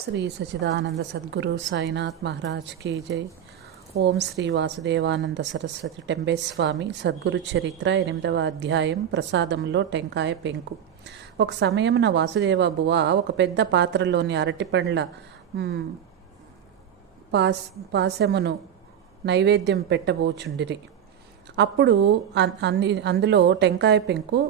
Shri Sachidananda Sadhguru Sainath Maharaj key జై. ఓం శ్రీ వాసుదేవానంద సరస్వతి టెంబేస్వామి సద్గురు చరిత్ర 8వ అధ్యాయం. ప్రసాదంలో టెంకాయ పెంకు. ఒక సమయమున వాసుదేవ బువ ఒక పెద్ద పాత్రలోని అరటిపండ్ల పాశమును నైవేద్యం పెట్టబోచుండిరి. అప్పుడు అందులో టెంకాయ పెంకు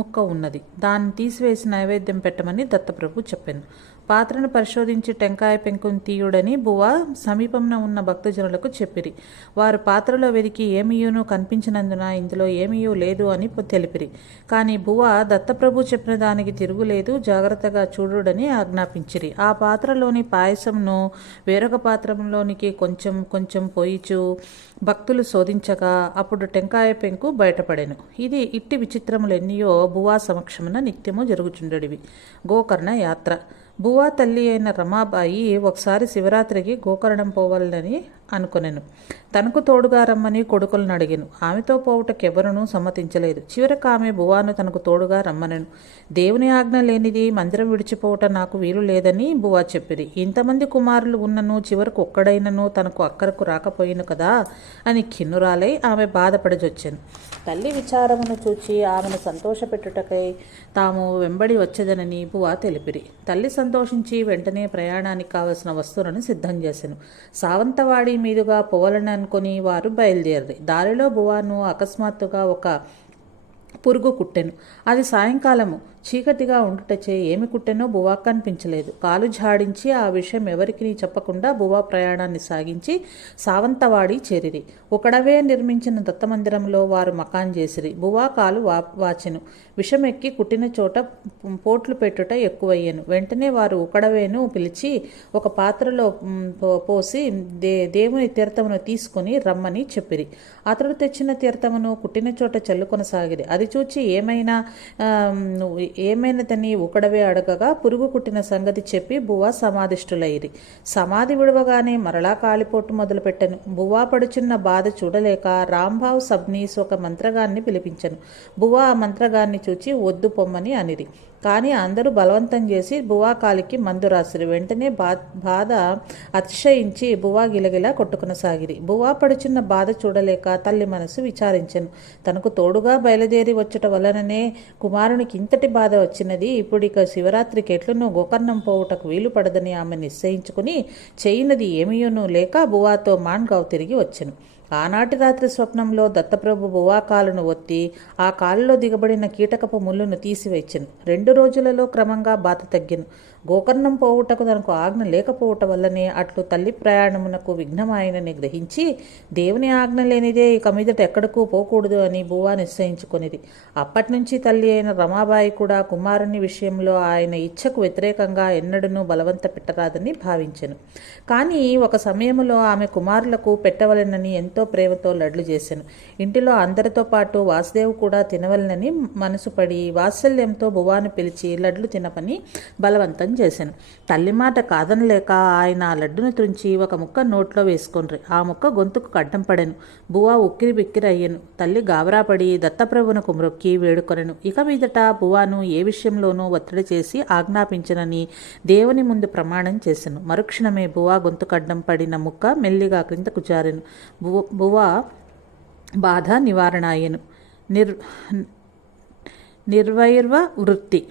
ముక్క ఉన్నది. దాన్ని తీసివేసి నైవేద్యం పెట్టమని దత్తప్రభు చెప్పాను. పాత్రను పరిశోధించి టెంకాయ పెంకును తీయుడని బువ సమీపంలో ఉన్న భక్తజనులకు చెప్పిరి. వారు పాత్రలో వెదికి ఏమీయూను కనిపించినందున ఇందులో ఏమీయూ లేదు అని తెలిపిరి. కానీ బువ దత్తప్రభు చెప్పిన దానికి తిరుగులేదు, జాగ్రత్తగా చూడుడని ఆజ్ఞాపించిరి. ఆ పాత్రలోని పాయసంను వేరొక పాత్రలోనికి కొంచెం కొంచెం పోయిచు భక్తులు శోధించగా అప్పుడు టెంకాయ పెంకు బయటపడెను. ఇట్టి విచిత్రములెన్నియో బువా సమక్షమున నిత్యము జరుగుచుండెడివి. గోకర్ణ యాత్ర. బువా తల్లి అయిన రమాబాయి ఒకసారి శివరాత్రికి గోకర్ణం పోవాలని అనుకొనెను. తనకు తోడుగా రమ్మని కొడుకులను అడిగెను. ఆమెతో పోవుటకెవరునూ సమ్మతించలేదు. చివరకు ఆమె బువాను తనకు తోడుగా రమ్మనెను. దేవుని ఆజ్ఞ లేనిది మందిరం విడిచిపోవట నాకు వీలు లేదని బువా చెప్పిరి. ఇంతమంది కుమారులు ఉన్నను చివరకు ఒక్కడైనను తనకు అక్కరకు రాకపోయిను కదా అని ఖిన్నురాలై ఆమె బాధపడజొచ్చెను. తల్లి విచారమును చూచి ఆమెను సంతోషపెట్టుటకై తాము వెంబడి వచ్చేదనని బువా తెలిపిరి. తల్లి సంతోషించి వెంటనే ప్రయాణానికి కావలసిన వస్తువులను సిద్ధం చేసెను. సావంతవాడి మీదుగా పోవాలని అనుకుని వారు బయలుదేరి దారిలో బువాను అకస్మాత్తుగా ఒక పురుగు కుట్టెను. అది సాయంకాలము చీకటిగా ఉండుటచే ఏమి కుట్టెనో బువా కనిపించలేదు. కాలు ఝాడించి ఆ విషయం ఎవరికి చెప్పకుండా బువా ప్రయాణాన్ని సాగించి సావంతవాడి చేరిరి. ఒకడవే నిర్మించిన దత్తమందిరంలో వారు మకాన్ చేసిరి. బువా కాలు వాచెను. విషమెక్కి కుట్టిన చోట పోట్లు పెట్టుట ఎక్కువయ్యను. వెంటనే వారు ఒకడవేను పిలిచి ఒక పాత్రలో పోసి దేవుని తీర్థమును తీసుకుని రమ్మని చెప్పిరి. అతడు తెచ్చిన తీర్థమును కుట్టిన చోట చల్లుకొనసాగిరి. అది చూచి ఏమైనదని ఒకడవే అడగగా పురుగు కుట్టిన సంగతి చెప్పి బువా సమాధిష్ఠులైరి. సమాధి విడవగానే మరలా కాలిపోటు మొదలుపెట్టెను. బువా పడుచున్న బాధ చూడలేక రాంబావ్ సబ్నీస్ ఒక మంత్రగాన్ని పిలిపించెను. బువా ఆ మంత్రగాన్ని చూచి వద్దు పొమ్మని అనిరి. కానీ అందరూ బలవంతం చేసి బువా కాలికి మందు రాసిరి. వెంటనే బాధ అతిశయించి బువా గిలగిలా కొట్టుకునసాగిరి. బువా పడుచున్న బాధ చూడలేక తల్లి మనసు విచారించెను. తనకు తోడుగా బయలుదేరి వచ్చుట వలననే కుమారునికి ఇంతటి బాధ వచ్చినది. ఇప్పుడిక శివరాత్రికి ఎట్లునూ గోకర్ణం పోవుటకు వీలు పడదని ఆమె నిశ్చయించుకుని చేయినది ఏమీయూనూ లేక బువాతో మాన్గావ్ తిరిగి వచ్చెను. ఆనాటి రాత్రి స్వప్నంలో దత్తప్రభు బువా కాలును ఒత్తి ఆ కాలులో దిగబడిన కీటకపు ముళ్ళును తీసివేచెను. 2 రోజులలో క్రమంగా బాధ తగ్గెను. గోకర్ణం పోవుటకు తనకు ఆజ్ఞ లేకపోవటం వల్లనే అట్లు తల్లి ప్రయాణమునకు విఘ్నమాయనని గ్రహించి దేవుని ఆజ్ఞ లేనిదే ఇక మీదట ఎక్కడకు పోకూడదు అని బువా నిశ్చయించుకొనిది. అప్పటినుంచి తల్లి అయిన రమాబాయి కూడా కుమారుని విషయంలో ఆయన ఇచ్ఛకు వ్యతిరేకంగా ఎన్నడూనూ బలవంత పెట్టరాదని భావించెను. కానీ ఒక సమయంలో ఆమె కుమారులకు పెట్టవలెనని ఎంతో ప్రేమతో లడ్లు చేసెను. ఇంటిలో అందరితో పాటు వాసుదేవు కూడా తినవలనని మనసు పడి వాత్సల్యంతో బువాను పిలిచి లడ్లు తినపని బలవంతం చేశాను. తల్లి మాట కాదనలేక ఆయన ఆ లడ్డును తుంచి ఒక ముక్క నోట్లో వేసుకొనిరి. ఆ ముక్క గొంతుకు కడ్డం పడెను. బువా ఉక్కిరి బిక్కిరి అయ్యెను. తల్లి గాబరాపడి దత్తప్రభునకు మ్రొక్కి వేడుకొనెను. ఇక మీదట బువాను ఏ విషయంలోనూ ఒత్తిడి చేసి ఆజ్ఞాపించనని దేవుని ముందు ప్రమాణం చేసెను. మరుక్షణమే బువా గొంతు కడ్డం పడిన ముక్క మెల్లిగా క్రిందకు జారెను. బువా బాధ నివారణ అయ్యెను. నిర్వైర్వ వృత్తి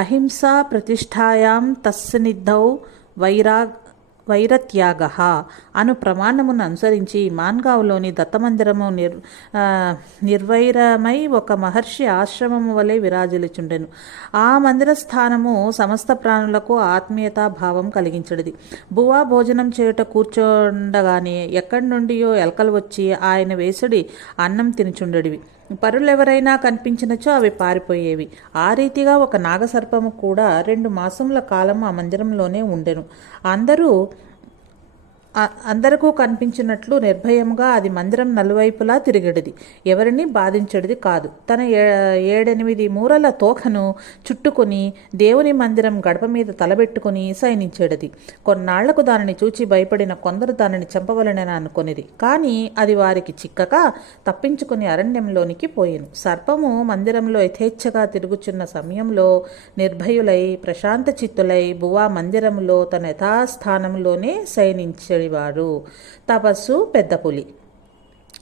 అహింసా ప్రతిష్టాయాం తస్సనిద్ధౌ వైరత్యాగ అను ప్రమాణమును అనుసరించి మాన్గావ్లోని దత్తమందిరము నిర్వైరమై ఒక మహర్షి ఆశ్రమము వలె విరాజిల్లుచుండెను. ఆ మందిర స్థానము సమస్త ప్రాణులకు ఆత్మీయతా భావం కలిగించడిది. బువా భోజనం చేయుట కూర్చోండగానే ఎక్కడి నుండియో ఎలకలు వచ్చి ఆయన వేసుడి అన్నం తినుచుండెడివి. పరులెవరైనా కనిపించినచో అవి పారిపోయేవి. ఆ రీతిగా ఒక నాగసర్పము కూడా 2 మాసముల కాలం ఆ మందిరంలోనే ఉండెను. అందరూ అందరికీ కనిపించినట్లు నిర్భయంగా అది మందిరం నలువైపులా తిరిగేది. ఎవరిని బాధించేది కాదు. తన 7-8 మూరల తోకను చుట్టుకొని దేవుని మందిరం గడప మీద తలబెట్టుకుని సైనించేది. కొన్నాళ్లకు దానిని చూచి భయపడిన కొందరు దానిని చంపవలనని అనుకొనిది. కానీ అది వారికి చిక్కక తప్పించుకుని అరణ్యంలోనికి పోయెను. సర్పము మందిరంలో యథేచ్ఛగా తిరుగుచున్న సమయంలో నిర్భయులై ప్రశాంత చిత్తులై బువా మందిరంలో తన యథాస్థానంలోనే శయనించేవారు. తపస్సు పెద్ద పులి.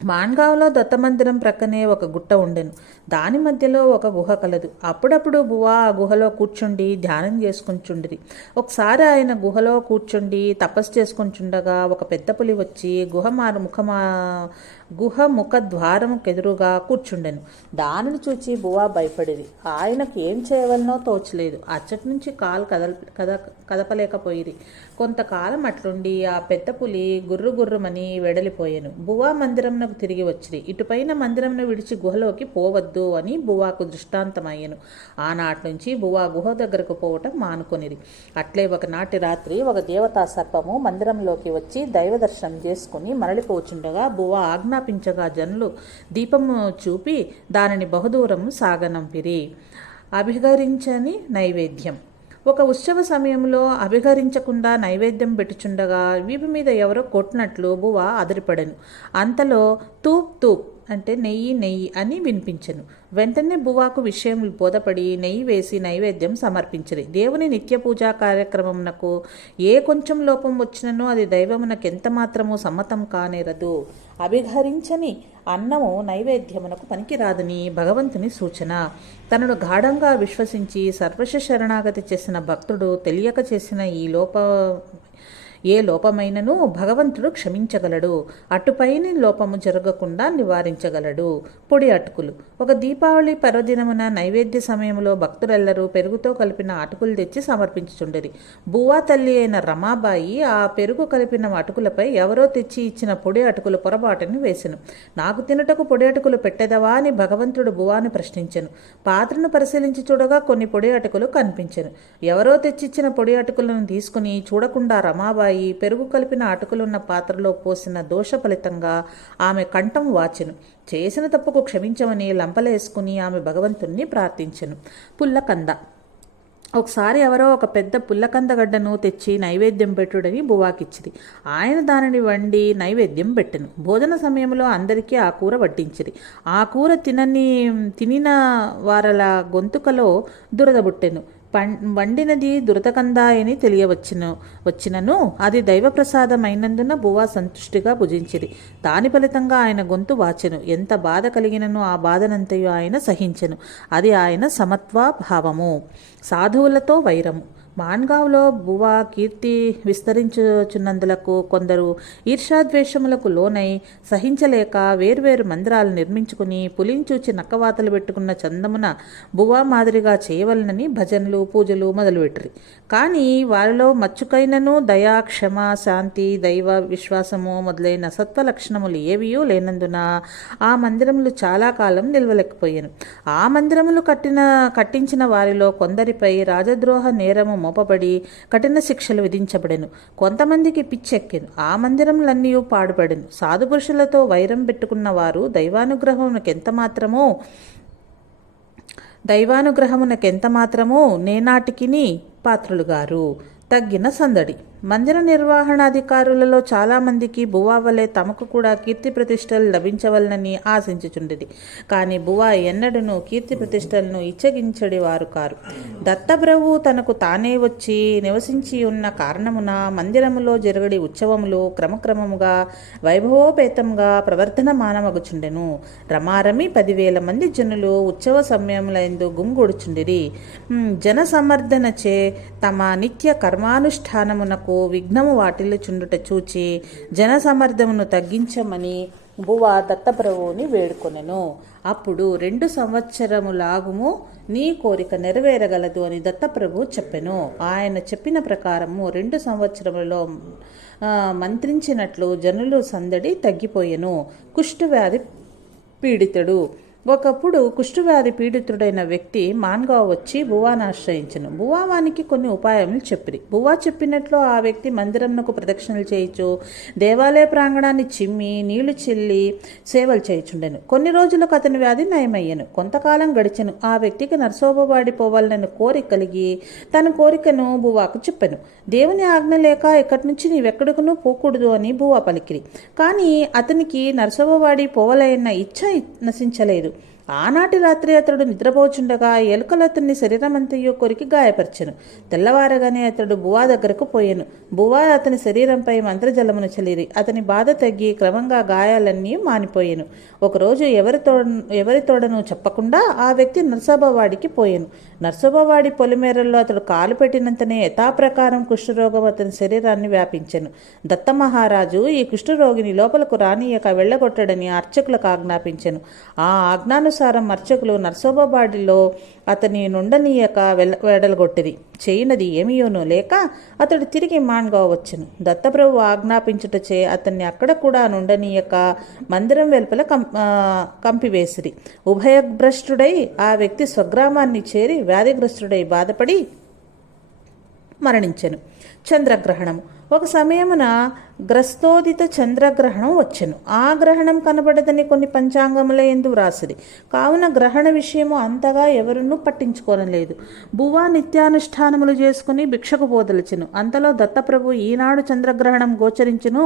మాన్గావ్లో దత్తమందిరం ప్రక్కనే ఒక గుట్ట ఉండెను. దాని మధ్యలో ఒక గుహ కలదు. అప్పుడప్పుడు బువా ఆ గుహలో కూర్చుండి ధ్యానం చేసుకుంటుండిరి. ఒకసారి ఆయన గుహలో కూర్చుండి తపస్సు చేసుకుంటుండగా ఒక పెద్ద పులి వచ్చి గుహ ముఖ ద్వారముకెదురుగా కూర్చుండెను. దానిని చూచి బువా భయపడిరి. ఆయనకు ఏం చేయవలనో తోచలేదు. అచ్చటి నుంచి కాలు కదపలేకపోయిరి. కొంతకాలం అట్లుండి ఆ పెద్ద పులి గుర్రుమని వెడలిపోయెను. బువా మందిరంనకు తిరిగి వచ్చిరి. ఇటుపైన మందిరంను విడిచి గుహలోకి పోవద్దు అని బువాకు దృష్టాంతమయ్యెను. ఆనాటి నుంచి బువా గుహ దగ్గరకు పోవటం మానుకొనిరి. అట్లే ఒకనాటి రాత్రి ఒక దేవతా సర్పము మందిరంలోకి వచ్చి దైవ దర్శనం చేసుకుని మరలిపోచుండగా బువా ఆజ్ఞాపించగా జనులు దీపము చూపి దానిని బహుదూరం సాగనంపిరి. అభిగరించని నైవేద్యం. ఒక ఉత్సవ సమయంలో అభిగరించకుండా నైవేద్యం పెట్టుచుండగా వీపు మీద ఎవరో కొట్టినట్లు బువ అదిరిపడెను. అంతలో తూప్ తూప్ అంటే నెయ్యి అని వినిపించెను. వెంటనే బువాకు విషయం బోధపడి నెయ్యి వేసి నైవేద్యం సమర్పించిరి. దేవుని నిత్య పూజా కార్యక్రమమునకు ఏ కొంచెం లోపం వచ్చిననో అది దైవమునకు ఎంత మాత్రమూ సమ్మతం కానేరదు. అభిగరించని అన్నము నైవేద్యమునకు పనికిరాదని భగవంతుని సూచన. తనను గాఢంగా విశ్వసించి సర్వశ శరణాగతి చేసిన భక్తుడు తెలియక చేసిన ఏ లోపమైనను భగవంతుడు క్షమించగలడు. అటుపైని లోపము జరగకుండా నివారించగలడు. పొడి అటుకులు. ఒక దీపావళి పర్వదినమున నైవేద్య సమయంలో భక్తులెల్లరూ పెరుగుతో కలిపిన అటుకులు తెచ్చి సమర్పించుచుండిరి. బువా తల్లి అయిన రమాబాయి ఆ పెరుగు కలిపిన అటుకులపై ఎవరో తెచ్చి ఇచ్చిన పొడి అటుకులు పొరపాటుని వేసెను. నాకు తినుటకు పొడి అటుకులు పెట్టెదవా అని భగవంతుడు బువాను ప్రశ్నించెను. పాత్రను పరిశీలించి చూడగా కొన్ని పొడి అటుకులు కనిపించెను. ఎవరో తెచ్చిచ్చిన పొడి అటుకులను తీసుకుని చూడకుండా రమాబాయి పెరుగు కలిపిన అటుకులున్న పాత్రలో పోసిన దోష ఫలితంగా ఆమె కంఠం వాచెను. చేసిన తప్పుకు క్షమించమని లంపలేసుకుని ఆమె భగవంతుణ్ణి ప్రార్థించెను. పుల్లకంద. ఒకసారి ఎవరో ఒక పెద్ద పుల్లకందగడ్డను తెచ్చి నైవేద్యం పెట్టుడని బువాకిచ్చిరి. ఆయన దానిని వండి నైవేద్యం పెట్టెను. భోజన సమయంలో అందరికీ ఆ కూర వడ్డించిరి. ఆ కూర తినిన వారల గొంతుకలో దురదబుట్టెను. వండినది దురతకందాయని వచ్చినను అది దైవప్రసాదమైనందున బువా సంతుష్టిగా భుజించిరి. దాని ఫలితంగా ఆయన గొంతు వాచెను. ఎంత బాధ కలిగినను ఆ బాధనంతయు ఆయన సహించెను. అది ఆయన సమత్వభావము. సాధువులతో వైరము. మాన్గావ్లో బువా కీర్తి విస్తరించుచున్నందులకు కొందరు ఈర్ష్యాద్వేషములకు లోనై సహించలేక వేర్వేరు మందిరాలు నిర్మించుకుని పులించూచి నక్కవాతలు పెట్టుకున్న చందమున బువా మాదిరిగా చేయవలనని భజనలు పూజలు మొదలుపెట్టిరి. కానీ వారిలో మచ్చుకైనను దయా క్షమ శాంతి దైవ విశ్వాసము మొదలైన సత్వ లక్షణములు ఏవియూ లేనందున ఆ మందిరములు చాలా కాలం నిలవలేకపోయాను. ఆ మందిరములు కట్టించిన వారిలో కొందరిపై రాజద్రోహ నేరము మోపబడి కఠిన శిక్షలు విధించబడెను. కొంతమందికి పిచ్చెక్కెను. ఆ మందిరములన్నీ పాడుపడెను. సాధు పురుషులతో వైరం పెట్టుకున్న వారు దైవానుగ్రహమునకెంత మాత్రమో నేనాటికిని పాత్రులుగారు. తగ్గిన సందడి. మందిర నిర్వహణాధికారులలో చాలామందికి బువా వలె తమకు కూడా కీర్తి ప్రతిష్టలు లభించవలనని ఆశించుచుండేది. కానీ బువా ఎన్నడూనూ కీర్తి ప్రతిష్టలను ఇచ్చగించడి వారు కారు. దత్తప్రభు తనకు తానే వచ్చి నివసించి ఉన్న కారణమున మందిరములో జరగడి ఉత్సవములు క్రమక్రమముగా వైభవోపేతంగా ప్రవర్ధనమానమగుచుండెను. రమారమి 10,000 మంది జనులు ఉత్సవ సమయములందు గుమిగూడుచుండిరి. జన సమర్థనచే తమ నిత్య కర్మానుష్ఠానమునకు విఘ్నము వాటిల్లుచుండుట చూచి జనసమర్థమును తగ్గించమని బువా దత్తప్రభువుని వేడుకొనెను. అప్పుడు 2 సంవత్సరములాగుము నీ కోరిక నెరవేరగలదు అని దత్తప్రభు చెప్పెను. ఆయన చెప్పిన ప్రకారము 2 సంవత్సరములలో మంత్రించినట్లు జనులు సందడి తగ్గిపోయెను. కుష్ఠవ్యాధి పీడితుడు. ఒకప్పుడు కుష్ఠవ్యాధి పీడితుడైన వ్యక్తి మాన్గావ్ వచ్చి బువాను ఆశ్రయించెను. బువా వానికి కొన్ని ఉపాయములు చెప్పిరి. బువా చెప్పినట్లు ఆ వ్యక్తి మందిరంనకు ప్రదక్షిణలు చేయుచు దేవాలయ ప్రాంగణాన్ని చిమ్మి నీళ్లు చెల్లి సేవలు చేయుచుండెను. కొన్ని రోజులకు అతని వ్యాధి నయమయ్యను. కొంతకాలం గడిచెను. ఆ వ్యక్తికి నరసోబవాడిపోవాలని కోరిక కలిగి తన కోరికను బువాకు చెప్పెను. దేవుని ఆజ్ఞ లేక ఇక్కడి నుంచి నీవెక్కడికను పోకూడదు అని బువా పలికిరి. కానీ అతనికి నరసోబవాడి పోవలైన ఇచ్ఛ నశించలేదు. ఆనాటి రాత్రి అతడు నిద్రపోచుండగా ఎలుకలు అతన్ని శరీరమంతయో కొరికి గాయపరచెను. తెల్లవారగానే అతడు బువా దగ్గరకు పోయాను. బువా అతని శరీరంపై మంత్రజలమును చల్లిరి. అతని బాధ తగ్గి క్రమంగా గాయాలన్నీ మానిపోయాను. ఒకరోజు ఎవరితోడను చెప్పకుండా ఆ వ్యక్తి నర్సోబవాడికి పోయాను. నర్సోబవాడి పొలిమేరల్లో అతడు కాలు పెట్టినంతనే యథాప్రకారం కుష్ఠరోగం అతని శరీరాన్ని వ్యాపించెను. దత్తమహారాజు ఈ కుష్ఠరోగిని లోపలకు రానియక వెళ్ళగొట్టడని అర్చకులకు ఆజ్ఞాపించెను. ఆ ఆజ్ఞానుసారం అర్చకులు నర్సోబవాడిలో అతని నుండనీయక వెడలగొట్టిరి. చేయనది ఏమియోనూ లేక అతడు తిరిగి మాన్గావ్ వచ్చెను. దత్తప్రభు ఆజ్ఞాపించుటచే అతన్ని అక్కడ కూడా నుండనీయక మందిరం వెలుపల కంపివేసిరి. ఉభయభ్రష్టుడై ఆ వ్యక్తి స్వగ్రామాన్ని చేరి వ్యాధిగ్రస్తుడై బాధపడి మరణించెను. చంద్రగ్రహణము. ఒక సమయమున గ్రస్తోదిత చంద్రగ్రహణం వచ్చెను. ఆ గ్రహణం కనబడదని కొన్ని పంచాంగముల యందు వ్రాసిరి. కావున గ్రహణ విషయము అంతగా ఎవరునూ పట్టించుకోనలేదు. బువా నిత్యానుష్ఠానములు చేసుకుని భిక్షకు పోదలిచెను. అంతలో దత్తప్రభు ఈనాడు చంద్రగ్రహణం గోచరించును,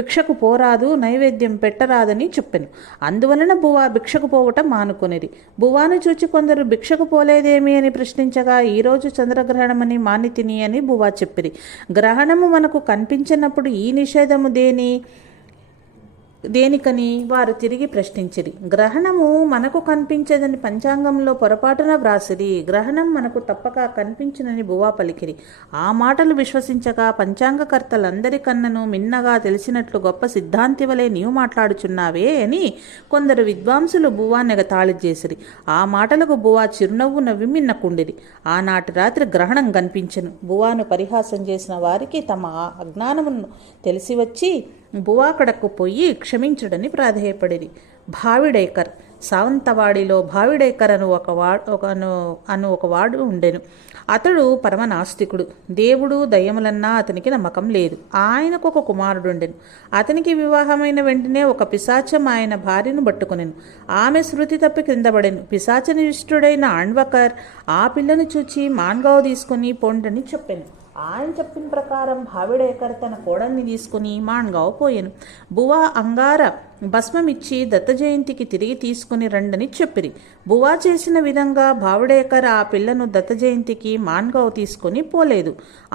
భిక్షకు పోరాదు, నైవేద్యం పెట్టరాదని చెప్పెను. అందువలన బువా భిక్షకు పోవటం మానుకొనిరి. బువాను చూచి కొందరు భిక్షకు పోలేదేమి అని ప్రశ్నించగా ఈరోజు చంద్రగ్రహణమని మానితిని అని బువా చెప్పిరి. గ్రహణము మనకు కనిపించినప్పుడు ఈ నిషేధము దేనికని వారు తిరిగి ప్రశ్నించిరి. గ్రహణము మనకు కనిపించదని పంచాంగంలో పొరపాటున వ్రాసిరి. గ్రహణం మనకు తప్పక కనిపించునని బువా పలికిరి. ఆ మాటలు విశ్వసించక పంచాంగకర్తలందరికన్నను మిన్నగా తెలిసినట్లు గొప్ప సిద్ధాంతి వలె నీవు మాట్లాడుచున్నావే అని కొందరు విద్వాంసులు బువా నెగతాళి చేసిరి. ఆ మాటలకు బువా చిరునవ్వు నవ్వి మిన్నకుండిరి. ఆనాటి రాత్రి గ్రహణం కనిపించెను. బువాను పరిహాసం చేసిన వారికి తమ అజ్ఞానమును తెలిసి వచ్చి బువాకడకు పోయి క్షమించుడని ప్రాధేయపడిరి. భావిడేకర్. సావంతవాడిలో భావిడేకర్ అను ఒక వాడు ఉండెను. అతడు పరమనాస్తికుడు. దేవుడు దయ్యములన్నా అతనికి నమ్మకం లేదు. ఆయనకు ఒక కుమారుడుండెను. అతనికి వివాహమైన వెంటనే ఒక పిశాచం ఆయన భార్యను పట్టుకొనెను. ఆమె శృతి తప్పి క్రిందపడెను. పిశాచనిష్ఠుడైన అణ్వకర్ ఆ పిల్లను చూచి మాన్గావ్ తీసుకుని పొండని చెప్పెను. ఆయన చెప్పిన ప్రకారం భావిడేకర్ తన కోడల్ని తీసుకుని మాన్గావ్ పోయాను. బువా అంగార భస్మమిచ్చి దత్త జయంతికి తిరిగి తీసుకుని రండని చెప్పిరి. బువా చేసిన విధంగా భావిడేకర్ ఆ పిల్లను దత్త జయంతికి మాన్గావ్ తీసుకొని పోలేదు.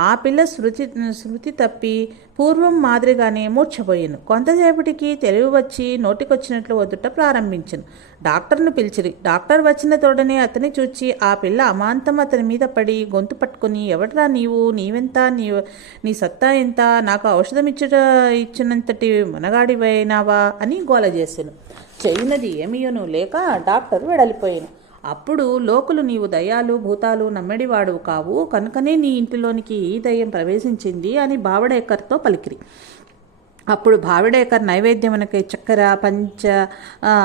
ఆ పిల్ల శృతి తప్పి పూర్వం మాదిరిగానే మూర్ఛపోయాను. కొంతసేపటికి తెలివి వచ్చి నోటికొచ్చినట్లు వదుట ప్రారంభించను. డాక్టర్ను పిలిచిరి. డాక్టర్ వచ్చిన తోడనే అతని చూచి ఆ పిల్ల అమాంతం అతని మీద పడి గొంతు పట్టుకుని, ఎవడరా నీవు, నీవెంత, నీ సత్తా ఎంత, నాకు ఔషధం ఇచ్చినంతటి మనగాడివైనావా అని గోల చేశాను. చేయనది ఏమియోనూ లేక డాక్టర్ వెడలిపోయాను. అప్పుడు లోకులు నీవు దయ్యాలు భూతాలు నమ్మెడివాడు కావు, కనుకనే నీ ఇంటిలోనికి ఈ దయ్యం ప్రవేశించింది అని భావిడేకర్తో పలికిరి. అప్పుడు భావిడేకర్ నైవేద్యమునకై చక్కెర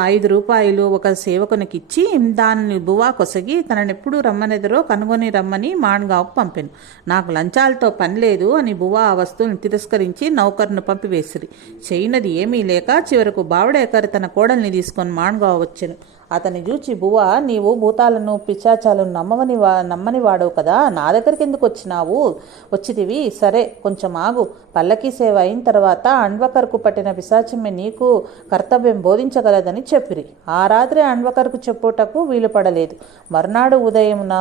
5 రూపాయలు ఒక సేవకునికి ఇచ్చి దానిని బువా కొసగి తననెప్పుడు రమ్మనెదరో కనుగొని రమ్మని మాన్గావ్కు పంపెను. నాకు లంచాలతో పని లేదు అని బువా ఆ వస్తువుని తిరస్కరించి నౌకర్ను పంపివేసిరి. చేయనది ఏమీ లేక చివరకు భావిడేకర్ తన కోడల్ని తీసుకొని మాన్గావ్ వచ్చెను. అతన్ని చూచి బువా, నీవు భూతాలను పిశాచాలను నమ్మని వాడవు కదా, నా దగ్గరికి ఎందుకు వచ్చితివి? సరే, కొంచెం ఆగు. పల్లకీ సేవ అయిన తర్వాత అణ్వకర్కు పట్టిన పిశాచమే నీకు కర్తవ్యం బోధించగలదని చెప్పిరి. ఆ రాత్రి అణ్వకర్కు చెప్పుటకు వీలు పడలేదు. మర్నాడు ఉదయమున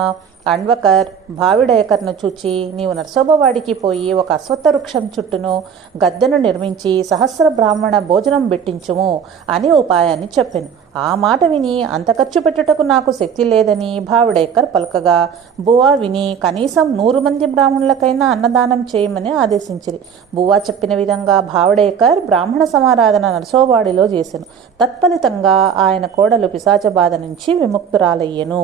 అణ్వకర్ భావిడేకర్ను చూచి, నీవు నర్సోబవాడికి పోయి ఒక అశ్వత్థ వృక్షం చుట్టూను గద్దెను నిర్మించి సహస్ర బ్రాహ్మణ భోజనం పెట్టించుము అని ఉపాయాన్ని చెప్పెను. ఆ మాట విని అంత ఖర్చు పెట్టుటకు నాకు శక్తి లేదని భావిడేకర్ పలకగా బువా విని కనీసం 100 మంది బ్రాహ్మణులకైనా అన్నదానం చేయమని ఆదేశించిరి. బువా చెప్పిన విధంగా భావిడేకర్ బ్రాహ్మణ సమారాధన నర్సోబవాడిలో చేసెను. తత్ఫలితంగా ఆయన కోడలు పిశాచ బాధ నుంచి విముక్తురాలయ్యెను.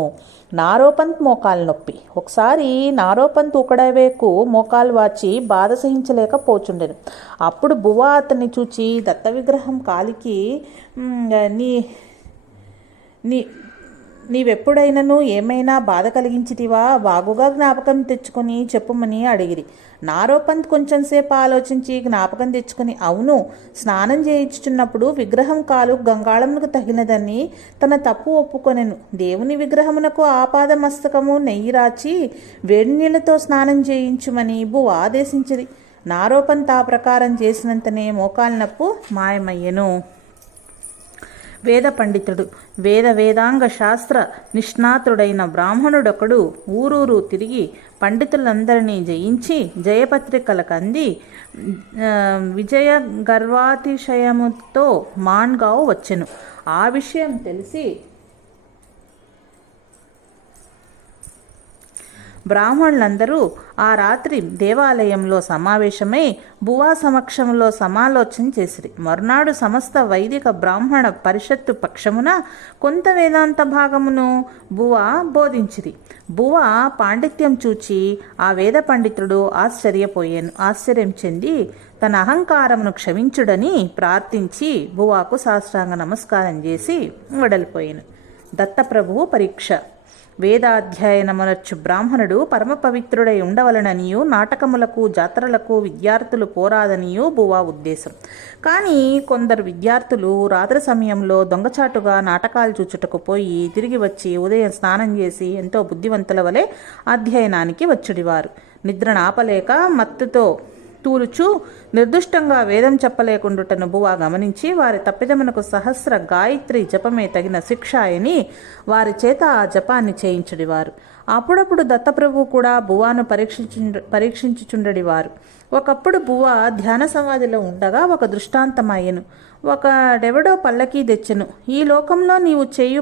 నారోపంత్ మోకాలు నొప్పి. ఒకసారి నారోపంత్ ఉకడవేకు మోకాలు వాచి బాధ సహించలేకపోచుండెను. అప్పుడు బువా అతన్ని చూచి, దత్త విగ్రహం కాలికి నీ నీవెప్పుడైనను ఏమైనా బాధ కలిగించితివా? బాగుగా జ్ఞాపకం తెచ్చుకొని చెప్పుమని అడిగిరి. నారోపంత్ కొంచెంసేపు ఆలోచించి జ్ఞాపకం తెచ్చుకొని, అవును, స్నానం చేయించుచున్నప్పుడు విగ్రహం కాలు గంగాళమునకు తగినదని తన తప్పు ఒప్పుకొనెను. దేవుని విగ్రహమునకు ఆపాదమస్తకము నెయ్యి రాచి వేడి నీళ్లతో స్నానం చేయించుమని బువ ఆదేశించిరి. నారోపంత్ ఆ ప్రకారం చేసినంతనే మోకాలు నొప్పు మాయమయ్యెను. వేద పండితుడు, వేదాంగ శాస్త్ర నిష్ణాతుడైన బ్రాహ్మణుడొకడు ఊరూరు తిరిగి పండితులందరినీ జయించి జయపత్రికలకు అంది విజయ గర్వాతిశయముతో మాన్గావ్ వచ్చెను. ఆ విషయం తెలిసి బ్రాహ్మణులందరూ ఆ రాత్రి దేవాలయంలో సమావేశమై బువా సమక్షంలో సమాలోచన చేసిరి. మరునాడు సమస్త వైదిక బ్రాహ్మణ పరిషత్తు పక్షమున కొంత వేదాంత భాగమును బువా బోధించిరి. బువా పాండిత్యం చూచి ఆ వేద పండితుడు ఆశ్చర్యం చెంది తన అహంకారమును క్షమించుడని ప్రార్థించి బువాకు సాష్టాంగ నమస్కారం చేసి వెడలిపోయాను. దత్తప్రభువు పరీక్ష. వేదాధ్యయనమునర్చు బ్రాహ్మణుడు పరమ పవిత్రుడై ఉండవలననియు నాటకములకు జాతరలకు విద్యార్థులు పోరాదనియు బువా ఉద్దేశం. కానీ కొందరు విద్యార్థులు రాత్రి సమయంలో దొంగచాటుగా నాటకాలు చూచుటకు పోయి తిరిగి వచ్చి ఉదయం స్నానం చేసి ఎంతో బుద్ధివంతుల వలె అధ్యయనానికి వచ్చుడివారు. నిద్రనాపలేక మత్తుతో తూలుచు నిర్దుష్టంగా వేదం చెప్పలేకుండుటను బువా గమనించి వారి తప్పిదమునకు సహస్ర గాయత్రి జపమే తగిన శిక్ష అని వారి చేత ఆ జపాన్ని చేయించుడివారు. అప్పుడప్పుడు దత్తప్రభు కూడా బువాను పరీక్షించుచుండడివారు. ఒకప్పుడు బువ ధ్యాన సమాధిలో ఉండగా ఒక దృష్టాంతమయ్యను. ఒకడెవడో పల్లకీ తెచ్చెను. ఈ లోకంలో నీవు చేయు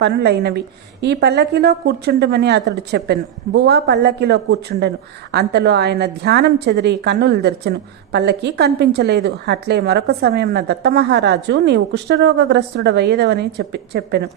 పనులైనవి ఈ పల్లకిలో కూర్చుండమని అతడు చెప్పెను. బువా పల్లకిలో కూర్చుండెను. అంతలో ఆయన ధ్యానం చెదిరి కన్నులు తెరిచెను. పల్లకి కనిపించలేదు. అట్లే మరొక సమయంన దత్తమహారాజు నీవు కుష్ఠరోగగ్రస్తుడవయ్యేదవని చెప్పెను.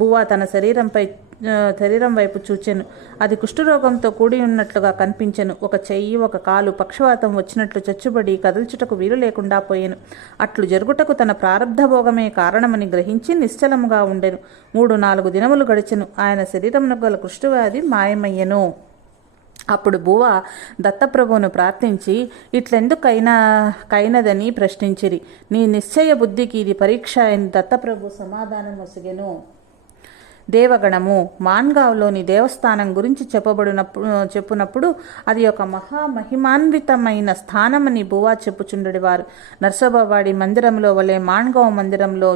బువా తన శరీరం వైపు చూచెను. అది కుష్ఠరోగంతో కూడి ఉన్నట్లుగా కనిపించెను. ఒక చెయ్యి ఒక కాలు పక్షవాతం వచ్చినట్లు చచ్చుబడి కదల్చుటకు వీలు లేకుండా పోయెను. అట్లు జరుగుటకు తన ప్రారబ్ధ భోగమే కారణమని గ్రహించి నిశ్చలముగా ఉండెను. 3-4 దినములు గడిచెను. ఆయన శరీరమునకు గల కుష్ఠవ్యాధి మాయమయ్యెను. అప్పుడు బువా దత్తప్రభువును ప్రార్థించి ఇట్లెందుకైనదని ప్రశ్నించిరి. నీ నిశ్చయ బుద్ధికి ఇది పరీక్ష అని దత్తప్రభు సమాధానం ఒసగెను. దేవగణము మాన్గావ్లోని దేవస్థానం గురించి చెప్పునప్పుడు అది ఒక మహామహిమాన్వితమైన స్థానమని బువా చెప్పుచుండడివారు. నర్సోబావాడి మందిరంలో వలె మాన్గావ్ మందిరంలో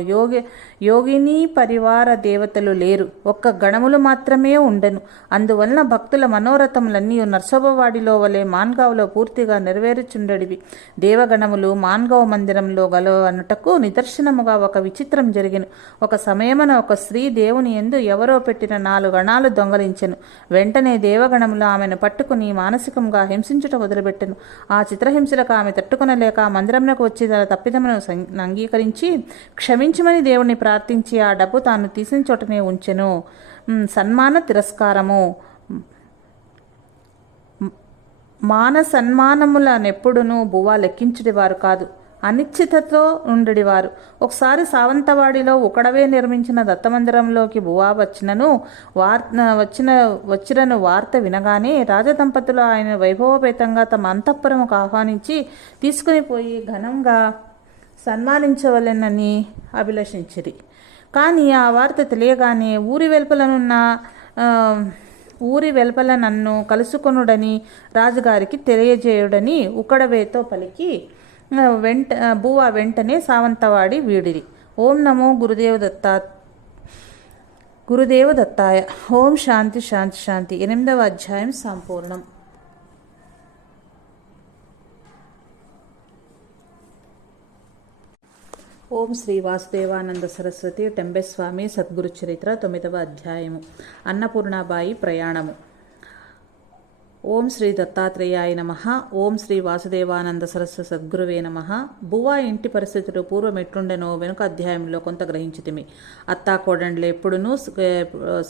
యోగిని పరివార దేవతలు లేరు. ఒక్క గణములు మాత్రమే ఉండెను. అందువలన భక్తుల మనోరథములన్నీ నర్సోబావాడిలో వలె మాన్గావ్లో పూర్తిగా నెరవేరుచుండడివి. దేవగణములు మాన్గావ్ మందిరంలో గలవనుటకు నిదర్శనముగా ఒక విచిత్రం జరిగెను. ఒక సమయమున ఒక స్త్రీ దేవుని యందు ఎవరో పెట్టిన 4 గణాలు దొంగలించెను. వెంటనే దేవగణములు ఆమెను పట్టుకుని మానసికంగా హింసించుట మొదలుపెట్టెను. ఆ చిత్రహింసలకు ఆమె తట్టుకొనలేక మందిరంలోకి వచ్చి తన తప్పిదమును అంగీకరించి క్షమించమని దేవుని ప్రార్థించి ఆ డబ్బు తాను తీసిన చోటనే ఉంచెను. సన్మాన తిరస్కారము. సన్మానములనెప్పుడునూ బువా లెక్కించుడివారు కాదు. అనిశ్చితతో ఉండడివారు. ఒకసారి సావంతవాడిలో ఒకడవే నిర్మించిన దత్తమందిరంలోకి బువా వచ్చినను వార్త వినగానే రాజదంపతులు ఆయన వైభవపేతంగా తమ అంతఃపురముకు ఆహ్వానించి తీసుకుని పోయి ఘనంగా సన్మానించవలెనని అభిలషించిరి. కానీ ఆ వార్త తెలియగానే ఊరి వెలుపల నన్ను కలుసుకొనుడని రాజుగారికి తెలియజేయుడని ఉకడవేతో పలికి బువా వెంటనే సావంతవాడి వీడిరి. ఓం నమో గురుదేవ దత్తాయ. ఓం శాంతి శాంతి శాంతి. 8వ అధ్యాయం సంపూర్ణం. ఓం శ్రీ వాసుదేవానంద సరస్వతి టెంబెస్వామి సద్గురు చరిత్ర 9వ అధ్యాయము. అన్నపూర్ణాబాయి ప్రయాణము. ఓం శ్రీ దత్తాత్రేయాయ నమః. ఓం శ్రీ వాసుదేవానంద సరస్వతి సద్గురువే నమః. బువ్వ ఇంటి పరిస్థితులు పూర్వం ఎట్లుండెనో వెనుక అధ్యాయంలో కొంత గ్రహించితిమి. అత్తా కోడండ్లు ఎప్పుడునూ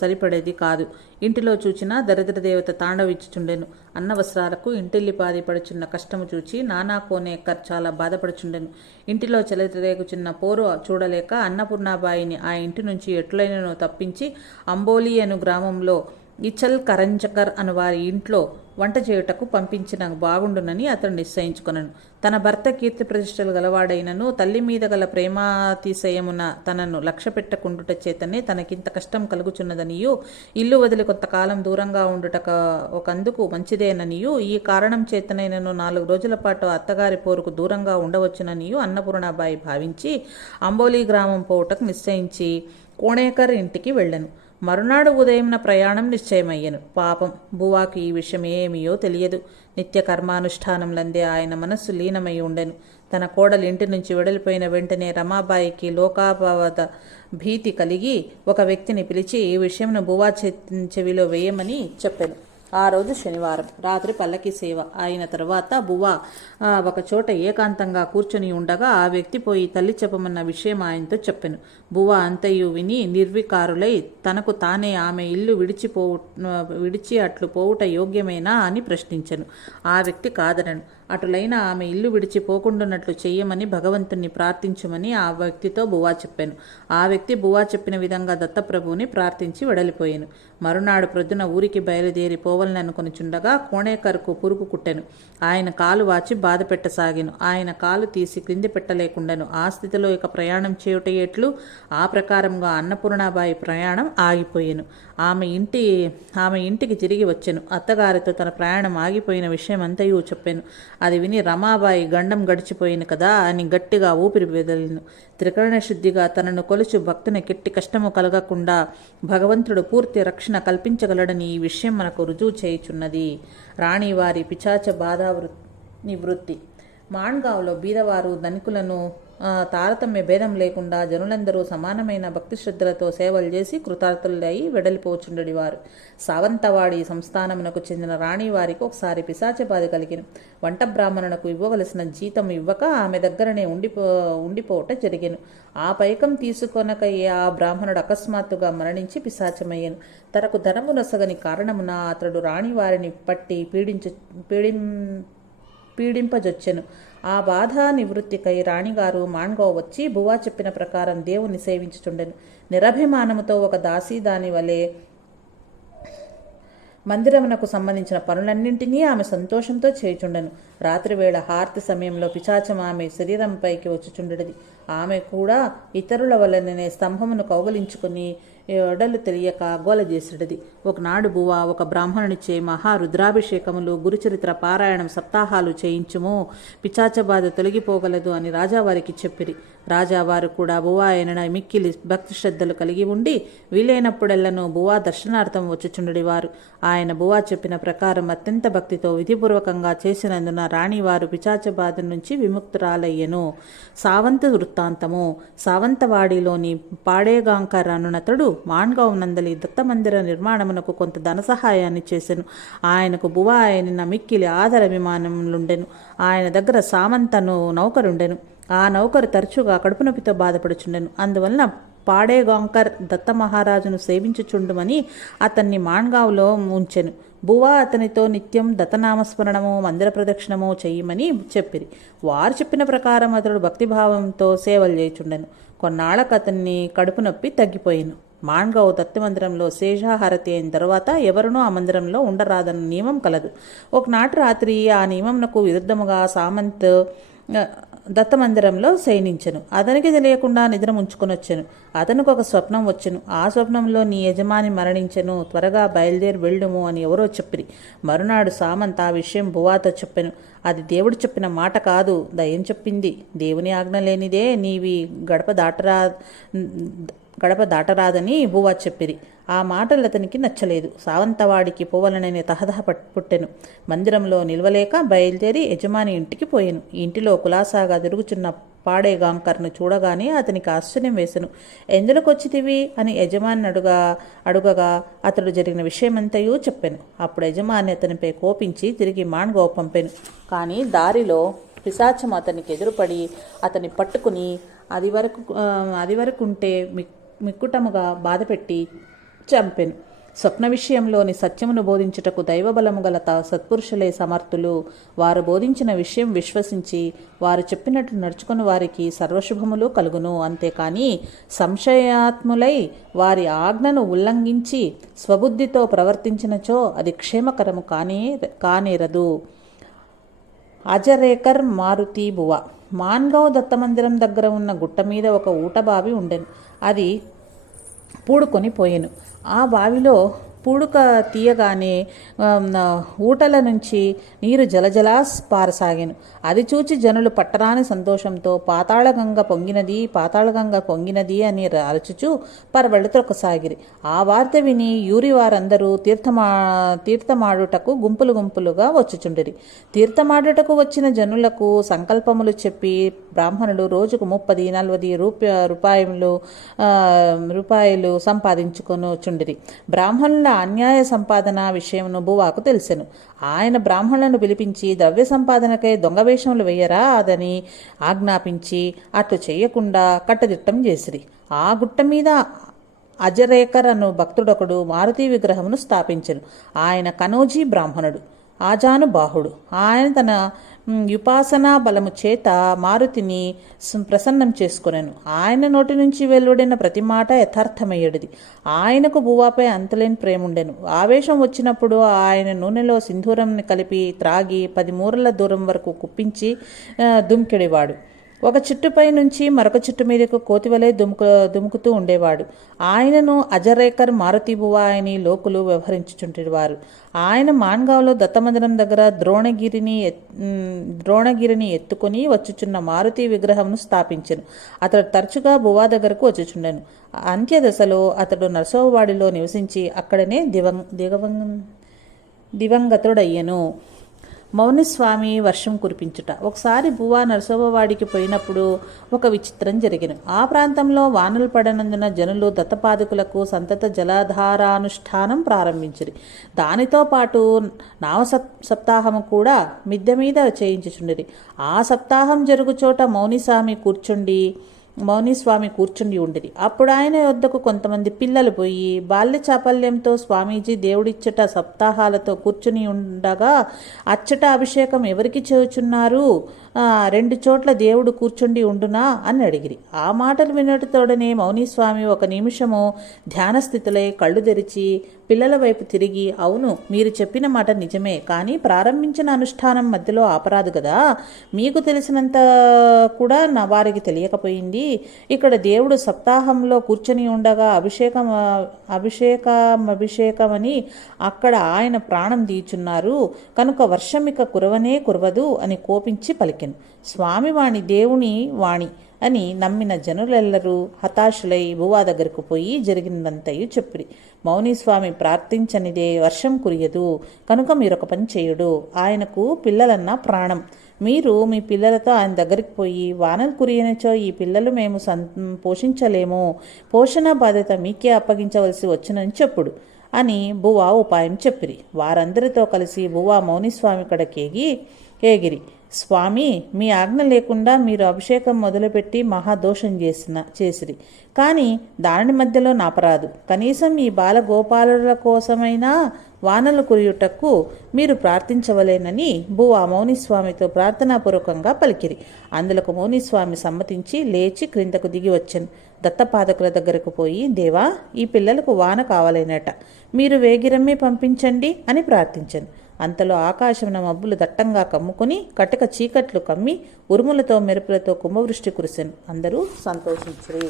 సరిపడేది కాదు. ఇంటిలో చూచినా దరిద్ర దేవత తాండవిచ్చుచుండెను. అన్న వస్త్రాలకు ఇంటిల్లిపాది పడుచున్న కష్టము చూచి నానా కోనేకర్ చాలా బాధపడుచుండెను. ఇంటిలో చెలరేగుచున్న పోరు చూడలేక అన్నపూర్ణాబాయిని ఆ ఇంటి నుంచి ఎట్లయినను తప్పించి అంబోలి అను గ్రామంలో ఇచల్ కరంజకర్ అను వారి ఇంట్లో వంట చేయుటకు పంపించిన బాగుండునని అతడు నిశ్చయించుకొనను. తన భర్త కీర్తి ప్రతిష్టలు గలవాడైనను తల్లి మీద గల ప్రేమాతిశయమున తనను లక్ష్య పెట్టకుండుట చేతనే తనకింత కష్టం కలుగుచున్నదనియు, ఇల్లు వదిలి కొంతకాలం దూరంగా ఉండుట ఒకందుకు మంచిదేననియు, ఈ కారణం చేతనైనను 4 రోజుల పాటు అత్తగారి పోరుకు దూరంగా ఉండవచ్చుననియు అన్నపూర్ణాబాయి భావించి అంబోలి గ్రామం పోవుటకు నిశ్చయించి కోణేకర్ ఇంటికి వెళ్ళెను. మరునాడు ఉదయంన ప్రయాణం నిశ్చయమయ్యను. పాపం బువాకి ఈ విషయం ఏమియో తెలియదు. నిత్య కర్మానుష్ఠానంలందే ఆయన మనస్సు లీనమై ఉండెను. తన కోడలు ఇంటి నుంచి వెడలిపోయిన వెంటనే రమాబాయికి లోకాపవద భీతి కలిగి ఒక వ్యక్తిని పిలిచి ఈ విషయంను బువా చెవిలో వేయమని చెప్పాను. ఆ రోజు శనివారం రాత్రి పల్లకి సేవ అయిన తర్వాత బువ్వ ఒకచోట ఏకాంతంగా కూర్చొని ఉండగా ఆ వ్యక్తి పోయి తల్లి చెప్పమన్న విషయం ఆయనతో చెప్పెను. బువ్వ అంతయు విని నిర్వికారులై తనకు తానే ఆమె ఇల్లు విడిచి అట్లు పోవుట యోగ్యమేనా అని ప్రశ్నించెను. ఆ వ్యక్తి కాదనను. అటులైన ఆమె ఇల్లు విడిచి పోకుండానట్లు చెయ్యమని భగవంతుణ్ణి ప్రార్థించమని ఆ వ్యక్తితో బువ్వ చెప్పాను. ఆ వ్యక్తి బువ్వ చెప్పిన విధంగా దత్తప్రభువుని ప్రార్థించి వెడలిపోయాను. మరునాడు ప్రొద్దున ఊరికి బయలుదేరి పోవలననుకొని చుండగా కోణేకర్కు పురుగు కుట్టెను. ఆయన కాలు వాచి బాధ పెట్టసాగాను. ఆయన కాలు తీసి క్రింది పెట్టలేకుండాను. ఆ స్థితిలో ఇక ప్రయాణం చేయుట ఎట్లు? ఆ ప్రకారంగా అన్నపూర్ణాబాయి ప్రయాణం ఆగిపోయాను. ఆమె ఇంటికి తిరిగి వచ్చెను. అత్తగారితో తన ప్రయాణం ఆగిపోయిన విషయం అంతయు చెప్పాను. అది విని రమాబాయి గండం గడిచిపోయింది కదా అని గట్టిగా ఊపిరి బెదలిను. త్రికరణ శుద్ధిగా తనను కొలుచు భక్తుని కెట్టి కష్టము కలగకుండా భగవంతుడు పూర్తి రక్షణ కల్పించగలడని ఈ విషయం మనకు రుజువు చేయుచున్నది. రాణివారి పిచాచ బాధ నివృత్తి. మాణ్గావ్లో బీదవారు ధనికులను తారతమ్య భేదం లేకుండా జనులందరూ సమానమైన భక్తి శ్రద్ధలతో సేవలు చేసి కృతార్థులై వెడలిపోచుండేవారు. సావంతవాడి సంస్థానమునకు చెందిన రాణివారికి ఒకసారి పిశాచ బాధ కలిగిన. వంట బ్రాహ్మణునకు ఇవ్వవలసిన జీతం ఇవ్వక ఆమె దగ్గరనే ఉండిపోవట జరిగెను. ఆ పైకం తీసుకొనకయ్యే ఆ బ్రాహ్మణుడు అకస్మాత్తుగా మరణించి పిశాచమయ్యను. తనకు ధనము నొసగని కారణమున అతడు రాణివారిని పట్టి పీడింపజొచ్చెను. ఆ బాధ నివృత్తికై రాణిగారు మాణ్గావ్ వచ్చి బువ్వ చెప్పిన ప్రకారం దేవుని సేవించుచుండెను. నిరభిమానముతో ఒక దాసీ దాని వలె మందిరమునకు సంబంధించిన పనులన్నింటినీ ఆమె సంతోషంతో చేయుచుండెను. రాత్రివేళ హారతి సమయంలో పిశాచం ఆమె శరీరంపైకి వచ్చుచుండెడిది. ఆమె కూడా ఇతరుల వలననే స్తంభమును కౌగలించుకుని ఎడలు తెలియక గోల చేసిడది. ఒకనాడు బువ్వ ఒక బ్రాహ్మణునిచే మహారుద్రాభిషేకములు, గురుచరిత్ర పారాయణం సప్తాహాలు చేయించుము, పిచాచ బాధ తొలగిపోగలదు అని రాజావారికి చెప్పిరి. రాజావారు కూడా బువ్వ అయిన మిక్కిలి భక్తి శ్రద్ధలు కలిగి ఉండి వీలైనప్పుడెల్లను బువ్వ దర్శనార్థం వచ్చుచుండెడివారు. ఆయన బువ్వ చెప్పిన ప్రకారం అత్యంత భక్తితో విధిపూర్వకంగా చేసినందున రాణివారు పిచాచ బాధ నుంచి విముక్తురాలయ్యను. సావంత వృత్తాంతము. సావంతవాడిలోని పాడేగాంకర్ అనునతడు మాణ్గావ్ నందలి దత్తమందిర నిర్మాణమునకు కొంత ధన సహాయాన్ని చేసెను. ఆయనకు బువ్వ అయిన మిక్కిలి ఆదరాభిమానములుండెను. ఆయన దగ్గర సామంతను నౌకరుండెను. ఆ నౌకరు తరచుగా కడుపు నొప్పితో బాధపడుచుండెను. అందువలన పాడేగాంకర్ దత్త మహారాజును సేవించుచుండుమని అతన్ని మాణ్గావ్లో ఉంచెను. బువ్వ అతనితో నిత్యం దత్తనామస్మరణము, మందిర ప్రదక్షిణము చెయ్యమని చెప్పిరి. వారు చెప్పిన ప్రకారం అతడు భక్తిభావంతో సేవలు చేయుచుండెను. కొన్నాళ్లకు అతన్ని కడుపు నొప్పి తగ్గిపోయాను. మాణ్గావ్ దత్తమందిరంలో శేషాహారతి అయిన తర్వాత ఎవరునూ ఆ మందిరంలో ఉండరాదన్న నియమం కలదు. ఒకనాటి రాత్రి ఆ నియమంకు విరుద్ధముగా సామంత్ దత్తమందిరంలో శయనించెను. అతనికి తెలియకుండా నిద్ర ముంచుకొనొచ్చెను. అతనికి ఒక స్వప్నం వచ్చెను. ఆ స్వప్నంలో నీ యజమాని మరణించెను, త్వరగా బయలుదేరి వెళ్ళుము అని ఎవరో చెప్పిరి. మరునాడు సామంత్ ఆ విషయం బువ్వాతో చెప్పెను. అది దేవుడు చెప్పిన మాట కాదు, దయ్యం చెప్పింది. దేవుని ఆజ్ఞ లేనిదే నీవి గడప గడప దాటరాదని బువ్వ చెప్పిరి. ఆ మాటలు అతనికి నచ్చలేదు. సావంతవాడికి పోవలనని తహతహ పుట్టెను. మందిరంలో నిల్వలేక బయలుదేరి యజమాని ఇంటికి పోయాను. ఇంటిలో కులాసాగా తిరుగుచున్న పాడే గాంకర్ను చూడగానే అతనికి ఆశ్చర్యం వేసెను. ఎందులకొచ్చితివి అని యజమాని అడుగగా అతడు జరిగిన విషయమంతయూ చెప్పాను. అప్పుడు యజమాని అతనిపై కోపించి తిరిగి మాన్గో పంపాను. కానీ దారిలో పిశాచం అతనికి ఎదురుపడి అతన్ని పట్టుకుని అది వరకు ఉంటే మిక్కుటముగా బాధపెట్టి చంపెను. స్వప్న విషయంలోని సత్యమును బోధించుటకు దైవబలము గల సత్పురుషులే సమర్థులు. వారు బోధించిన విషయం విశ్వసించి వారు చెప్పినట్లు నడుచుకుని వారికి సర్వశుభములు కలుగును. అంతేకాని సంశయాత్ములై వారి ఆజ్ఞను ఉల్లంఘించి స్వబుద్ధితో ప్రవర్తించినచో అది క్షేమకరము కానేరదు. అజరేకర్ మారుతి బువ. మాన్గావ్ దత్తమందిరం దగ్గర ఉన్న గుట్ట మీద ఒక ఊటబావి ఉండెను. అది పూడుకొని పోయెను. ఆ బావిలో పూడుక తీయగానే ఊటల నుంచి నీరు జలజలా పారసాగాను. అది చూచి జనులు పట్టరాని సంతోషంతో పాతాళగంగ పొంగినది అని అరచుచూ పరబళ్ళు త్రొక్కసాగిరి. ఆ వార్త విని యూరి వారందరూ తీర్థమాడుటకు గుంపులుగా వచ్చుచుండిరి. తీర్థమాడుటకు వచ్చిన జనులకు సంకల్పములు చెప్పి బ్రాహ్మణులు రోజుకు 30-40 రూపాయలు సంపాదించుకొనుచుండిరి. బ్రాహ్మణుల అన్యాయ సంపాదన విషయమును బువాకు తెలిసెను. ఆయన బ్రాహ్మణులను పిలిపించి ద్రవ్య సంపాదనకై దొంగవేషములు వేయరా అదని ఆజ్ఞాపించి అట్లు చేయకుండా కట్టదిట్టం చేసిరి. ఆ గుట్ట మీద అజరేకర్ అను భక్తుడొకడు మారుతి విగ్రహమును స్థాపించెను. ఆయన కనోజీ బ్రాహ్మణుడు, ఆజానుబాహుడు. ఆయన తన ఉపాసనా బలము చేత మారుతిని ప్రసన్నం చేసుకొనెను. ఆయన నోటి నుంచి వెలువడిన ప్రతి మాట యథార్థమయ్యేది. ఆయనకు బువ్వాపై అంతులేని ప్రేముండెను. ఆవేశం వచ్చినప్పుడు ఆయన నూనెలో సింధూరంని కలిపి త్రాగి 10 మూరల దూరం వరకు కుప్పించి దుమ్కెడివాడు. ఒక చెట్టుపై నుంచి మరొక చెట్టు మీదకు కోతివలే దుముకుతూ ఉండేవాడు. ఆయనను అజరేకర్ మారుతి బువ అని లోకులు వ్యవహరించుచుండేవారు. ఆయన మాన్గావ్లో దత్తమందిరం దగ్గర ద్రోణగిరిని ఎత్తుకొని వచ్చుచున్న మారుతి విగ్రహంను స్థాపించెను. అతడు తరచుగా బువా దగ్గరకు వచ్చుచుండెను. అంత్యదశలో అతడు నరసోవాడిలో నివసించి అక్కడనే దివంగతుడయ్యెను. మౌనిస్వామి వర్షం కురిపించుట. ఒకసారి బువా నరసోబవాడికి పోయినప్పుడు ఒక విచిత్రం జరిగిన. ఆ ప్రాంతంలో వానలు పడనందున జనులు దత్తపాదుకులకు సంతత జలధారానుష్ఠానం ప్రారంభించిరి. దానితో పాటు నావ సప్తాహము కూడా మిద్దె మీద చేయించుచుండిరి. ఆ సప్తాహం జరుగుచోట మౌనిస్వామి కూర్చుండి ఉండిరి. అప్పుడు ఆయన వద్దకు కొంతమంది పిల్లలు పోయి బాల్య చాపల్యంతో స్వామీజీ దేవుడిచ్చట సప్తాహాలతో కూర్చుని ఉండగా అచ్చట అభిషేకం ఎవరికి చేయుచున్నారు? 2 చోట్ల దేవుడు కూర్చుండి ఉండునా అని అడిగిరి. ఆ మాటలు వినటతోడనే మౌనిస్వామి ఒక నిమిషము ధ్యానస్థితిలో కళ్ళు తెరిచి పిల్లల వైపు తిరిగి, అవును, మీరు చెప్పిన మాట నిజమే, కానీ ప్రారంభించిన అనుష్ఠానం మధ్యలో ఆపరాదు కదా. మీకు తెలిసినంత కూడా నా వారికి తెలియకపోయింది. ఇక్కడ దేవుడు సప్తాహంలో కూర్చొని ఉండగా అభిషేకమని అక్కడ ఆయన ప్రాణం తీచున్నారు కనుక వర్షం ఇక కురవదు అని కోపించి పలికెను. స్వామి వాణి దేవుని వాణి అని నమ్మిన జనులెల్లరూ హతాశులై బువా దగ్గరకు పోయి జరిగినదంతయు చెప్పిరి. మౌనిస్వామి ప్రార్థించనిదే వర్షం కురియదు కనుక మీరొక పని చేయుడు. ఆయనకు పిల్లలన్నా ప్రాణం. మీరు మీ పిల్లలతో ఆయన దగ్గరికి పోయి వానలు కురియనిచో ఈ పిల్లలు మేము పోషించలేము, పోషణ బాధ్యత మీకే అప్పగించవలసి వచ్చునని చెప్పుడు అని బువా ఉపాయం చెప్పిరి. వారందరితో కలిసి బువా మౌనిస్వామి కడకేగి ఏగిరి. స్వామి, మీ ఆజ్ఞ లేకుండా మీరు అభిషేకం మొదలుపెట్టి మహాదోషం చేసిరి. కానీ దాని మధ్యలో నాపరాదు. కనీసం ఈ బాలగోపాలుల కోసమైనా వానలు కురియుటకు మీరు ప్రార్థించవలేనని బువా మౌనిస్వామితో ప్రార్థనాపూర్వకంగా పలికిరి. అందులకు మౌనిస్వామి సమ్మతించి లేచి క్రిందకు దిగి వచ్చాను. దత్తపాదకుల దగ్గరకు పోయి, దేవా, ఈ పిల్లలకు వాన కావాలనేట, మీరు వేగిరమ్మే పంపించండి అని ప్రార్థించాను. అంతలో ఆకాశమున మబ్బులు దట్టంగా కమ్ముకొని కటక చీకట్లు కమ్మి ఉరుములతో మెరుపులతో కుంభవృష్టి కురిసెను. అందరూ సంతోషించిరి.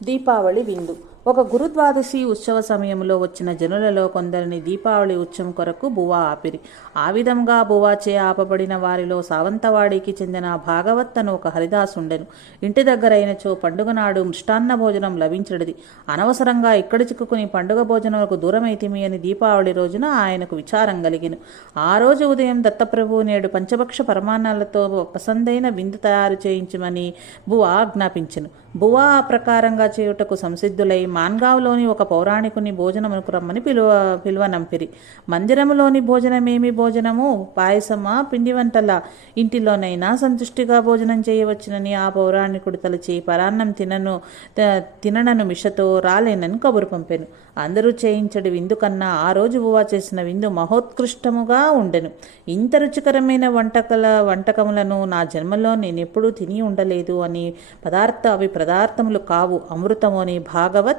దీపావళి విందు. ఒక గురుద్వాదశి ఉత్సవ సమయంలో వచ్చిన జనులలో కొందరిని దీపావళి ఉత్సవం కొరకు బువా ఆపిరి. ఆ విధంగా బువాచే ఆపబడిన వారిలో సావంతవాడికి చెందిన భాగవత్ అను ఒక హరిదాసుండెను. ఇంటి దగ్గరైనచో పండుగ నాడు మృష్టాన్న భోజనం లభించడిది. అనవసరంగా ఇక్కడ చిక్కుకుని పండుగ భోజనములకు దూరమైతిమి అని దీపావళి రోజున ఆయనకు విచారం కలిగిను. ఆ రోజు ఉదయం దత్తప్రభువు నేడు పంచభక్ష పరమాన్నాలతో పసందైన విందు తయారు చేయించమని బువా ఆజ్ఞాపించెను. బువా ఆ ప్రకారంగా చేయుటకు సంసిద్ధులై మాన్గావ్లోని ఒక పౌరాణికుని భోజనమునకు రమ్మని పిలువనంపిరి. మందిరములోని భోజనమేమి భోజనము? పాయసమా, పిండి వంటల? ఇంటిలోనైనా సంతుష్టిగా భోజనం చేయవచ్చునని ఆ పౌరాణికుడు తలచి పరాన్నం తిననను మిషతో రాలేనని కబురు పంపెను. అందరూ చేయించడి విందు కన్నా ఆ రోజు బువా చేసిన విందు మహోత్కృష్టముగా ఉండెను. ఇంత రుచికరమైన వంటకములను నా జన్మలో నేనెప్పుడూ తిని ఉండలేదు అని అవి పదార్థములు కావు, అమృతము అని భాగవత్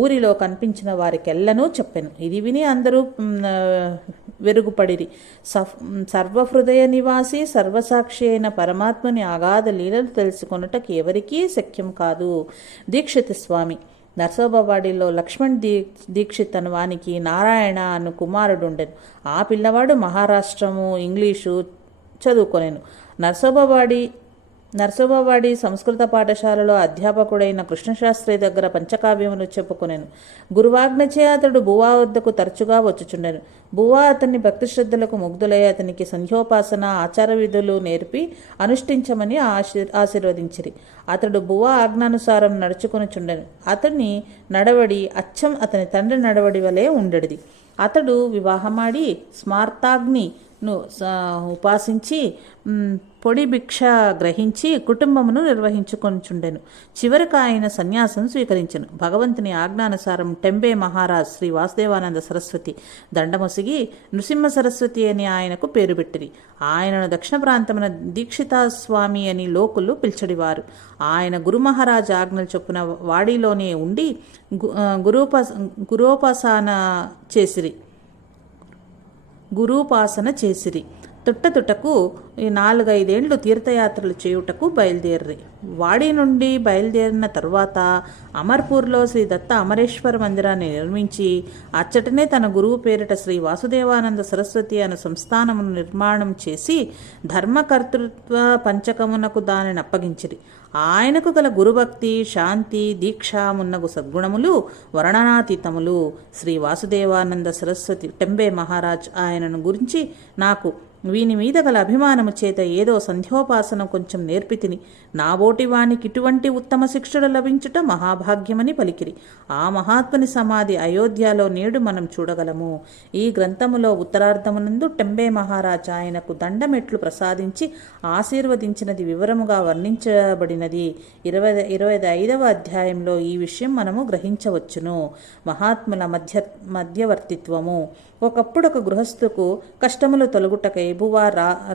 ఊరిలో కనిపించిన వారికెల్లను చెప్పెను. ఇది విని అందరూ వెరుగుపడిరి. సర్వహృదయ నివాసి సర్వసాక్షి అయిన పరమాత్మని అగాధ లీలలు తెలుసుకొనుటకు ఎవరికీ శక్యం కాదు. దీక్షిత స్వామి నర్సోబావాడిలో లక్ష్మణ్ దీక్షిత్ అను వానికి నారాయణ అను కుమారుడుండెను. ఆ పిల్లవాడు మహారాష్ట్రము ఇంగ్లీషు చదువుకొనెను. నర్సోబావాడి సంస్కృత పాఠశాలలో అధ్యాపకుడైన కృష్ణశాస్త్రి దగ్గర పంచకావ్యములు చెప్పుకొనెను. గురువాజ్ఞచే అతడు బువా వద్దకు తరచుగా వచ్చుచుండెను. బువా అతన్ని భక్తి శ్రద్ధలకు ముగ్ధులై అతనికి సంధ్యోపాసన ఆచార విధులు నేర్పి అనుష్ఠించమని ఆశీర్వదించిరి. అతడు బువా ఆజ్ఞానుసారం నడుచుకొనుచుండెను. అతని నడవడి అచ్చం అతని తండ్రి నడవడి వలె ఉండెడిది. అతడు వివాహమాడి స్మార్తాగ్నిను ఉపాసించి పొడి భిక్ష గ్రహించి కుటుంబమును నిర్వహించుకొనిచుండెను. చివరికి ఆయన సన్యాసం స్వీకరించెను. భగవంతుని ఆజ్ఞానుసారం టెంబే మహారాజ్ శ్రీ వాసుదేవానంద సరస్వతి దండమొసిగి నృసింహ సరస్వతి అని ఆయనకు పేరు పెట్టిరి. ఆయనను దక్షిణ ప్రాంతమున దీక్షితాస్వామి అని లోకులు పిలిచడివారు. ఆయన గురు మహారాజ్ ఆజ్ఞలు చొప్పున వాడిలోనే ఉండి గురోపాసన చేసిరి. తుట్టకు 4-5 ఏళ్లు తీర్థయాత్రలు చేయుటకు బయలుదేర్రి. వాడి నుండి బయలుదేరిన తరువాత అమర్పూర్లో శ్రీ దత్త అమరేశ్వర మందిరాన్ని నిర్మించి అచ్చటనే తన గురువు పేరిట శ్రీ వాసుదేవానంద సరస్వతి అను సంస్థానమును నిర్మాణం చేసి ధర్మకర్తృత్వ పంచకమునకు దానిని అప్పగించిరి. ఆయనకు గల గురుభక్తి, శాంతి, దీక్ష మున్నగు సద్గుణములు వర్ణనాతీతములు. శ్రీ వాసుదేవానంద సరస్వతి టెంబే మహారాజ్ ఆయనను గురించి నాకు వీని మీద గల అభిమానము చేత ఏదో సంధ్యోపాసన కొంచెం నేర్పితిని. నాబోటి వానికి ఇటువంటి ఉత్తమ శిక్షుడు లభించుట మహాభాగ్యమని పలికిరి. ఆ మహాత్ముని సమాధి అయోధ్యలో నేడు మనం చూడగలము. ఈ గ్రంథములో ఉత్తరార్ధమునందు టెంబే మహారాజ్ ఆయనకు దండమెట్లు ప్రసాదించి ఆశీర్వదించినది వివరముగా వర్ణించబడినది. 25వ అధ్యాయంలో ఈ విషయం మనము గ్రహించవచ్చును. మహాత్ముల మధ్యవర్తిత్వము. ఒకప్పుడు ఒక గృహస్థుకు కష్టములు తొలగుటకై బువా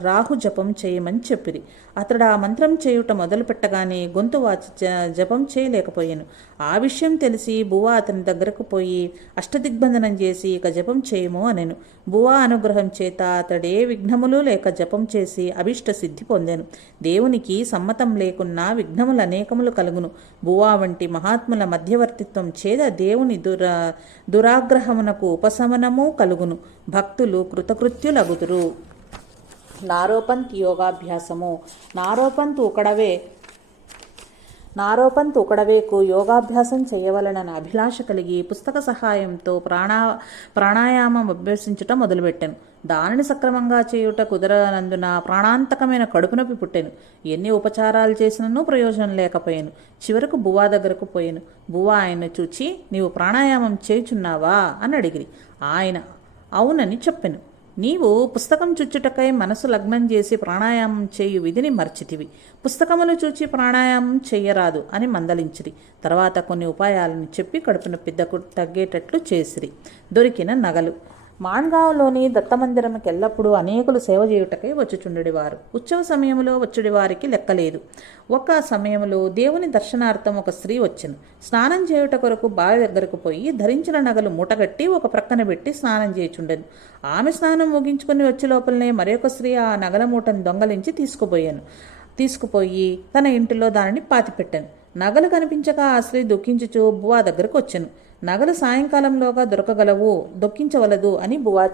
రాహు జపం చేయమని చెప్పిరి. అతడు ఆ మంత్రం చేయుట మొదలు పెట్టగానే గొంతు వాచి జపం చేయలేకపోయాను. ఆ విషయం తెలిసి బువా అతని దగ్గరకు పోయి అష్టదిగ్బంధనం చేసి ఇక జపం చేయము అనెను. బువా అనుగ్రహం చేత అతడే విఘ్నములు లేక జపం చేసి అభిష్ట సిద్ధి పొందెను. దేవునికి సమ్మతం లేకున్నా విఘ్నములు అనేకములు కలుగును. బువా వంటి మహాత్ముల మధ్యవర్తిత్వం చేత దేవుని దురాగ్రహమునకు ఉపశమనము కలుగును. భక్తులు కృతకృత్యులగుదురు. నారోపంత్ యోగాభ్యాసము. నారోపంత్ ఉకడవేకు యోగాభ్యాసం చేయవలనని అభిలాష కలిగి పుస్తక సహాయంతో ప్రాణాయామం అభ్యసించుట మొదలుపెట్టాను. దానిని సక్రమంగా చేయుట కుదరనందున ప్రాణాంతకమైన కడుపునొప్పి పుట్టెను. ఎన్ని ఉపచారాలు చేసినను ప్రయోజనం లేకపోయాను. చివరకు బువా దగ్గరకు పోయాను. బువా ఆయన చూచి, నీవు ప్రాణాయామం చేయుచున్నావా అని అడిగిరి. ఆయన అవునని చెప్పెను. నీవు పుస్తకం చుచ్చుటకై మనసు లగ్నం చేసి ప్రాణాయామం చేయు విధిని మర్చితివి. పుస్తకములు చూచి ప్రాణాయామం చెయ్యరాదు అని మందలించిరి. తర్వాత కొన్ని ఉపాయాలను చెప్పి కడుపు నొప్పి తగ్గేటట్లు చేసిరి. దొరికిన నగలు. మాన్గావ్లోని దత్తమందిరంకి ఎల్లప్పుడూ అనేకులు సేవ చేయుటకై వచ్చుచుండెడివారు. ఉత్సవ సమయంలో వచ్చుడి వారికి లెక్కలేదు. ఒక సమయంలో దేవుని దర్శనార్థం ఒక స్త్రీ వచ్చెను. స్నానం చేయుట కొరకు బావి దగ్గరకు పోయి ధరించిన నగలు మూటగట్టి ఒక ప్రక్కన పెట్టి స్నానం చేయుచుండెను. ఆమె స్నానం ముగించుకుని వచ్చే లోపలనే మరొక స్త్రీ ఆ నగల మూటను దొంగలించి తీసుకుపోయి తన ఇంటిలో దానిని పాతిపెట్టాను. నగలు కనిపించక ఆ స్త్రీ దుఃఖించుచూ బువ్వా దగ్గరకు వచ్చెను. నగలు సాయంకాలంలోగా దొరకగలవు, దుఃఖించవలదు అని బువ్వా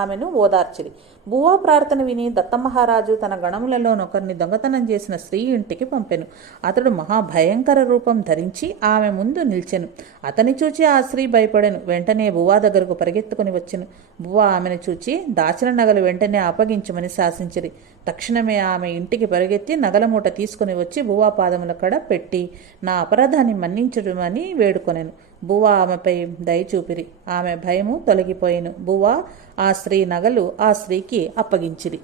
ఆమెను ఓదార్చిరి. బువ్వా ప్రార్థన విని దత్తమహారాజు తన గణములలోనొకరిని దొంగతనం చేసిన స్త్రీ ఇంటికి పంపెను. అతడు మహాభయంకర రూపం ధరించి ఆమె ముందు నిల్చెను. అతని చూచి ఆ స్త్రీ భయపడెను. వెంటనే బువ్వా దగ్గరకు పరిగెత్తుకుని వచ్చెను. బువ్వా ఆమెను చూచి దాచిన నగలు వెంటనే అప్పగించమని శాసించిరి. తక్షణమే ఆమె ఇంటికి పరిగెత్తి నగల మూట తీసుకుని వచ్చి బువ్వా పాదముల కడ పెట్టి నా అపరాధాన్ని మన్నించడమని వేడుకొనెను. బువ్వా ఆమెపై దయ చూపిరి. ఆమె భయము తొలగిపోయెను. బువ్వా ఆ స్త్రీ నగలు ఆ స్త్రీకి అప్పగించిరి.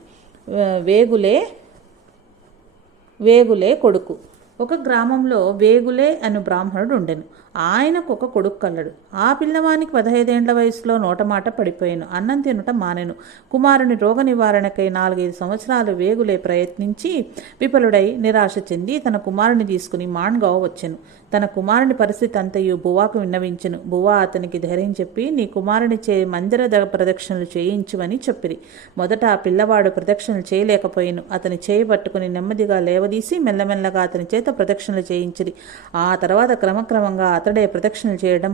వేగులే కొడుకు. ఒక గ్రామంలో వేగులే అను బ్రాహ్మణుడు ఉండెను. ఆయనకు ఒక కొడుకు కలడు. ఆ పిల్లవానికి 15 ఏండ్ల వయసులో నోటమాట పడిపోయాను. అన్నం తినుట మానెను. కుమారుని రోగ నివారణకై 4-5 సంవత్సరాలు వేగులే ప్రయత్నించి విఫలుడై నిరాశ చెంది తన కుమారుని తీసుకుని మాణ్గావ్ వచ్చెను. తన కుమారుని పరిస్థితి అంతయు బువ్వాకు విన్నవించెను. బువ్వా అతనికి ధైర్యం చెప్పి నీ కుమారుని మందిర ప్రదక్షిణలు చేయించుమని చెప్పిరి. మొదట ఆ పిల్లవాడు ప్రదక్షిణలు చేయలేకపోయాను. అతని చేయి పట్టుకుని నెమ్మదిగా లేవదీసి మెల్లమెల్లగా అతని చేత ప్రదక్షిణలు చేయించిరి. ఆ తర్వాత క్రమక్రమంగా అతడే ప్రదక్షిణలు చేయడం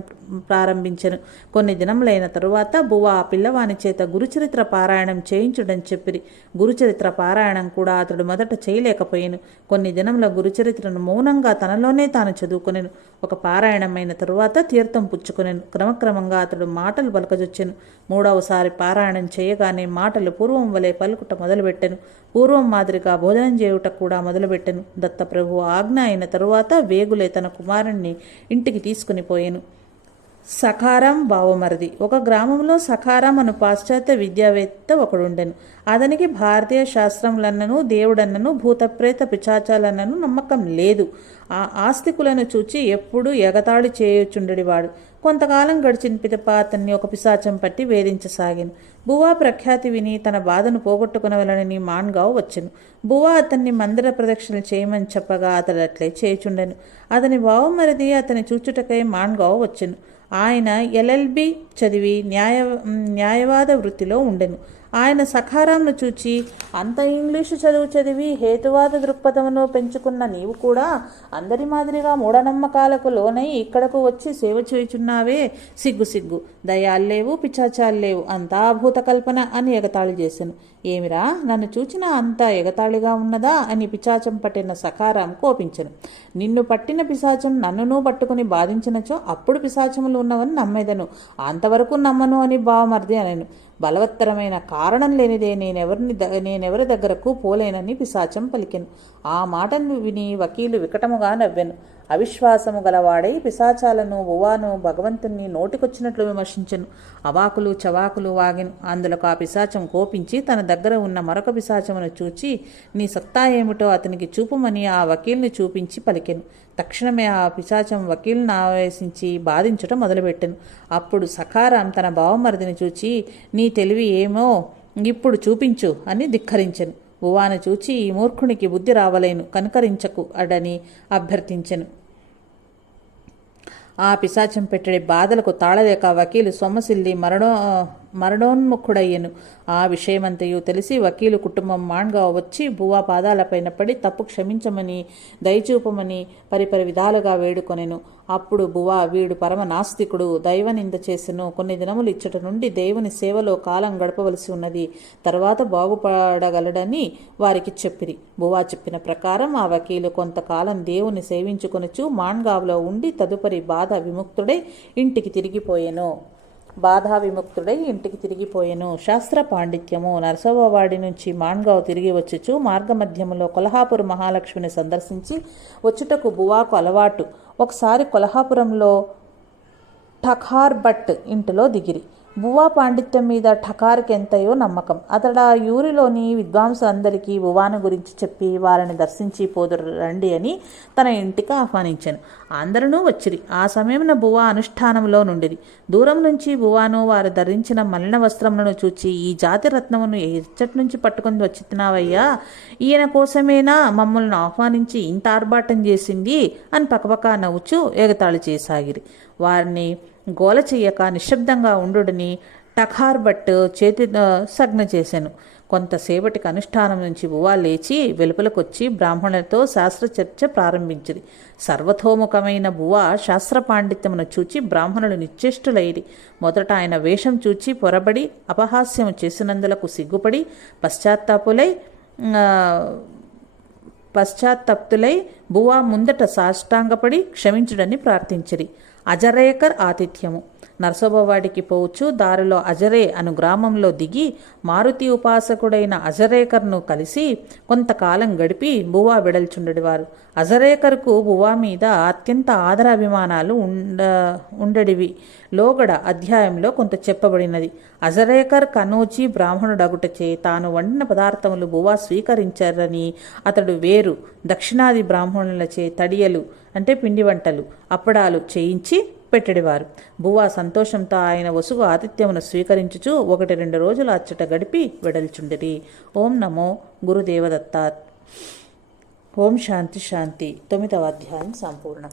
ప్రారంభించెను. కొన్ని దినములైన తరువాత బువ్వా ఆ పిల్లవాని చేత గురుచరిత్ర పారాయణం చేయించుడని చెప్పిరి. గురుచరిత్ర పారాయణం కూడా అతడు మొదట చేయలేకపోయాను. కొన్ని దినముల గురుచరిత్రను మౌనంగా తనలోనే తాను చదువుకొనెను. ఒక పారాయణమైన తరువాత తీర్థం పుచ్చుకొనెను. క్రమక్రమంగా అతడు మాటలు పలకజొచ్చెను. 3వసారి పారాయణం చేయగానే మాటలు పూర్వం వలె పలుకుట మొదలుపెట్టెను. పూర్వం మాదిరిగా భోజనం చేయుట కూడా మొదలుపెట్టెను. దత్తప్రభు ఆజ్ఞ అయిన తరువాత వేగులే తన కుమారుణ్ణి ఇంటికి తీసుకుని పోయెను. సఖారాం బావమరిది. ఒక గ్రామంలో సఖారాం అను పాశ్చాత్య విద్యావేత్త ఒకడుండెను. అతనికి భారతీయ శాస్త్రములన్నను దేవుడన్నను భూతప్రేత పిశాచాలన్నను నమ్మకం లేదు. ఆ ఆస్తికులను చూచి ఎప్పుడూ ఎగతాళి చేయుచుండెడివాడు. కొంతకాలం గడిచిన పిదప అతన్ని ఒక పిశాచం పట్టి వేధించసాగాను. బువ్వా ప్రఖ్యాతి విని తన బాధను పోగొట్టుకునవలనని మాణ్గావ్ వచ్చెను. బువ్వా అతన్ని మందిర ప్రదక్షిణలు చేయమని చెప్పగా అతడు అట్లే చేయుచుండెను. అతని బావమరిది అతని చూచుటకై మాణ్గావ్ వచ్చెను. ఆయన LLB చదివి న్యాయవాద వృత్తిలో ఉండెను. ఆయన సఖారాంను చూచి అంత ఇంగ్లీషు చదువు చదివి హేతువాద దృక్పథమును పెంచుకున్న నీవు కూడా అందరి మాదిరిగా మూఢనమ్మకాలకు లోనై ఇక్కడకు వచ్చి సేవ చేయుచున్నావే, సిగ్గు దయాల్లేవు పిచాచాల్లేవు, అంతా భూత కల్పన అని ఎగతాళి చేశాను. ఏమిరా నన్ను చూచిన అంతా ఎగతాళిగా ఉన్నదా అని పిశాచం పట్టిన సఖారాం కోపించెను. నిన్ను పట్టిన పిశాచం నన్నును పట్టుకుని బాధించినచో అప్పుడు పిశాచములు ఉన్నవని నమ్మేదను, అంతవరకు నమ్మను అని బావమర్ది అనెను. బలవత్తరమైన కారణం లేనిదే నేనెవరి దగ్గరకు పోలేనని పిశాచం పలికెను. ఆ మాటను విని వకీలు వికటముగా నవ్వెను. అవిశ్వాసము గలవాడై పిశాచాలను బువ్వాను భగవంతుణ్ణి నోటికొచ్చినట్లు విమర్శించెను. అవాకులు చవాకులు వాగెను. అందులకు ఆ పిశాచం కోపించి తన దగ్గర ఉన్న మరొక పిశాచమును చూచి నీ సత్తా ఏమిటో అతనికి చూపుమని ఆ వకీల్ని చూపించి పలికెను. తక్షణమే ఆ పిశాచం వకీల్ని ఆవేశించి బాధించటం మొదలుపెట్టెను. అప్పుడు సఖారాం తన బావమరిదిని చూచి నీ తెలివి ఏమో ఇప్పుడు చూపించు అని ధిక్కరించెను. బువ్వాను చూచి ఈ మూర్ఖునికి బుద్ధి రావలేను, కనుకరించకు అడని అభ్యర్థించెను. ఆ పిశాచం పెట్టడి బాధలకు తాళలేక వకీలు సొమ్మసిల్లి మరణోన్ముఖుడయ్యెను. ఆ విషయమంతయు తెలిసి వకీలు కుటుంబం మాణ్గావ్ వచ్చి బువ్వా పాదాలపైన పడి తప్పు క్షమించమని దయచూపమని పరిపరి విధాలుగా వేడుకొనెను. అప్పుడు బువ్వా వీడు పరమ నాస్తికుడు, దైవనింద చేసెను, కొన్ని దినములు ఇచ్చట నుండి దేవుని సేవలో కాలం గడపవలసి ఉన్నది, తర్వాత బాగుపడగలడని వారికి చెప్పిరి. బువ్వా చెప్పిన ప్రకారం ఆ వకీలు కొంతకాలం దేవుని సేవించుకొనుచు మాణ్గావ్లో ఉండి తదుపరి బాధా విముక్తుడై ఇంటికి తిరిగిపోయెను. శాస్త్ర పాండిత్యము. నరసవ్వవాడి నుంచి మాణ్గావ్ తిరిగి వచ్చుచు మార్గమధ్యములో కొల్హాపూర్ మహాలక్ష్మిని సందర్శించి వచ్చుటకు బువ్వాకు అలవాటు. ఒకసారి కొల్హాపురంలో ఠకార్ భట్ ఇంటిలో దిగిరి. బువ్వా పాండిత్యం మీద ఠకార్కి ఎంతయో నమ్మకం. అతడు ఆ యూరిలోని విద్వాంసులందరికీ బువ్వాను గురించి చెప్పి వారిని దర్శించి పోదురు రండి అని తన ఇంటికి ఆహ్వానించాను. అందరూ వచ్చిరి. ఆ సమయమున బువ్వా అనుష్ఠానంలో నుండిరి. దూరం నుంచి బువ్వాను వారు ధరించిన మలిన వస్త్రములను చూచి ఈ జాతి రత్నమును ఎచ్చటి నుంచి పట్టుకొని వచ్చినావయ్యా, ఈయన కోసమేనా మమ్మల్ని ఆహ్వానించి ఇంత ఆర్భాటం చేసింది అని పకపకా నవ్వుచూ ఎగతాళి చేయసాగిరి. వారిని గోల చెయ్యక నిశ్శబ్దంగా ఉండుడని ఠకార్ భట్ చేతి సజ్ఞ చేశాను. కొంతసేపటికి అనుష్ఠానం నుంచి బువ్వ లేచి వెలుపలకొచ్చి బ్రాహ్మణులతో శాస్త్రచర్చ ప్రారంభించింది. సర్వతోముఖమైన బువ్వ శాస్త్ర పాండిత్యమును చూచి బ్రాహ్మణులు నిశ్చేష్టులైరి. మొదట ఆయన వేషం చూచి పొరబడి అపహాస్యము చేసినందులకు సిగ్గుపడి పశ్చాత్తప్తులై బువ్వ ముందట సాష్టాంగపడి క్షమించుడని ప్రార్థించిరి. అజరేకర్ ఆతిథ్యము. నరసోబవాడికి పోవచ్చు దారిలో అజరే అను గ్రామంలో దిగి మారుతి ఉపాసకుడైన అజరేకర్ను కలిసి కొంతకాలం గడిపి బువ్వ వెడల్చుండెడివారు. అజరేకర్కు బువ్వ మీద అత్యంత ఆదరాభిమానాలు ఉండడివి. లోగడ అధ్యాయంలో కొంత చెప్పబడినది. అజరేకర్ కనోజీ బ్రాహ్మణుడగుటచే తాను వండిన పదార్థములు బువ్వ స్వీకరించారని అతడు వేరు దక్షిణాది బ్రాహ్మణులచే తడియలు అంటే పిండి వంటలు అప్పడాలు చేయించి పెట్టెడివారు. బువ్వ సంతోషంతో ఆయన వసుగు ఆతిథ్యమును స్వీకరించుచు 1-2 రోజులు అచ్చట గడిపి వెడల్చుండిరి. ఓం నమో గురుదేవదత్తాత్. ఓం శాంతి శాంతి. 9వ అధ్యాయం సంపూర్ణం.